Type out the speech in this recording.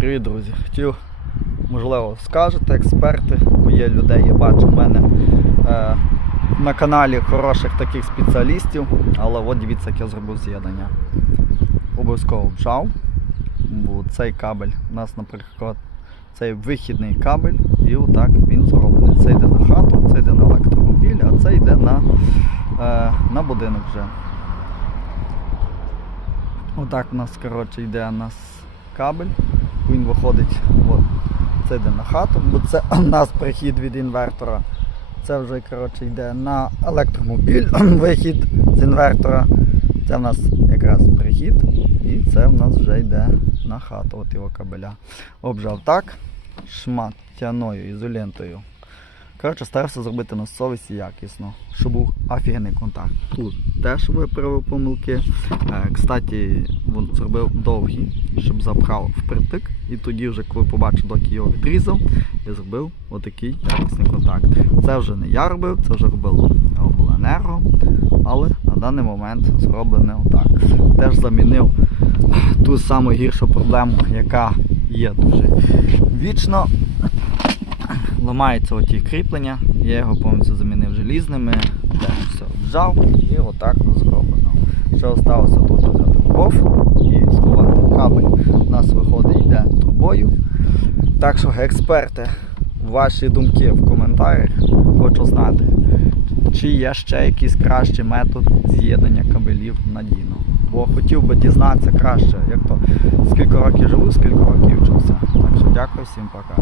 Привіт, друзі. Хотів, можливо, скажете, експерти, бо є людей, я бачу в мене е, на каналі хороших таких спеціалістів, але от дивіться, як я зробив з'єднання. Обов'язково вжав, бо цей кабель у нас, наприклад, цей вихідний кабель, і отак він зроблений. Це йде на хату, це йде на електромобіль, а це йде на, е, на будинок вже. Отак у нас коротше, йде у нас кабель. Він виходить, от, це йде на хату, бо це у нас прихід від інвертора. Це вже коротше, йде на електромобіль, вихід з інвертора. Це в нас якраз прихід, і це в нас вже йде на хату, от його кабеля. Обжав так, шматяною ізолентою. Коротше, старався зробити на совісті якісно, щоб був офігенний контакт. Тут теж виправив помилки. Е, Кстати, він зробив довгий, щоб запхав впритик. І тоді, вже, коли побачив, доки його відрізав, я зробив отакий якісний контакт. Це вже не я робив, це вже робило обленерго, але на даний момент зроблене отак. Теж замінив ту саму гіршу проблему, яка є дуже вічно ламаються оті кріплення, я його повністю замінив желізними, теж все вжав і отак зроблено. Ще залишилося тут взяти і сховати кабель. У нас виходить йде трубою. Так що, експерти, ваші думки в коментарях хочу знати, чи є ще якийсь кращий метод з'єднання кабелів надійно. Бо хотів би дізнатися краще, як то скільки років живу, скільки років вчився. Так що дякую всім пока.